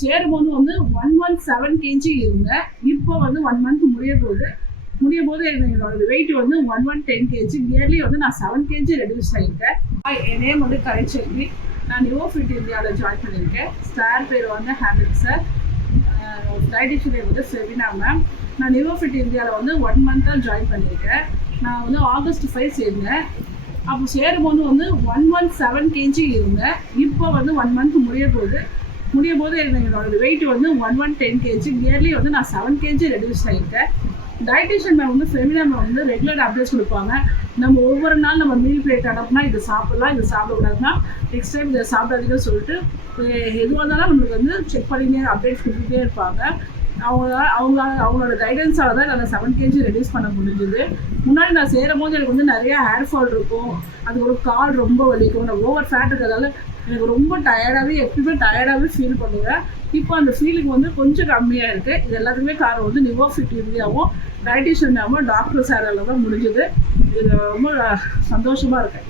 சேரும்போது வந்து 117 kg இருந்தேன். இப்போ வந்து 1 month முடியும் போது என்னோட வெயிட் வந்து 110 kg. இயர்லி வந்து நான் 7 kg ரெடியூஸ் ஆகியிருக்கேன். என் நேம் வந்து கலைச்செல்வி. நான் நிவோஃபிட் இந்தியாவில் ஜாயின் பண்ணியிருக்கேன். ஸ்டார் பேர் வந்து ஹேமிட் சார். டயட்டிஷியன் வந்து செவினா மேம். நான் நிவோஃபிட் இந்தியாவில் வந்து 1 month ஜாயின் பண்ணியிருக்கேன். நான் வந்து August 5 சேர்ந்தேன். அப்போ சேரும்போது வந்து 117 kg இருந்தேன். இப்போ வந்து 1 month முடியும் போது என்னோட வெயிட் வந்து 110 kg. இயர்லி வந்து நான் 7 kg ரெடியூஸ் ஆகியிருக்கேன். டயட்டிஷியன் மேம் வந்து ஃபெமினா மேம் வந்து ரெகுலர் அப்டேட்ஸ் கொடுப்பாங்க. நம்ம ஒவ்வொரு நாள் நம்ம மீல் பிளேட் அனுப்புனா இது சாப்பிடலாம், இது சாப்பிடக்கூடாதுன்னா நெக்ஸ்ட் டைம் இதை சாப்பிடாதீங்கன்னு சொல்லிட்டு எதுவாக இருந்தாலும் நம்மளுக்கு வந்து செக் பண்ணிட்டே அப்டேட்ஸ் கொடுத்துட்டே இருப்பாங்க. அவங்களோட கைடன்ஸால் தான் நான் 7 kg ரெடியூஸ் பண்ண முடிஞ்சுது. முன்னாடி நான் சேரும் போது எனக்கு வந்து நிறைய ஹேர் ஃபால் இருக்கும். அது ஒரு கால் ரொம்ப வலிக்கும். நான் ஓவர் ஃபேட் இருக்கிறதால எனக்கு ரொம்ப எப்பயுமே டயர்டாகவே ஃபீல் பண்ணுவேன். இப்போ அந்த ஃபீலிங் வந்து கொஞ்சம் கம்மியாக இருக்குது. இது எல்லாத்துக்குமே காரணம் வந்து நிவோஃபிட் இந்தியாவும் டயட்டிஷியன் மேமும் டாக்டர் சாரால் தான் முடிஞ்சது. இது ரொம்ப சந்தோஷமாக இருக்கேன்.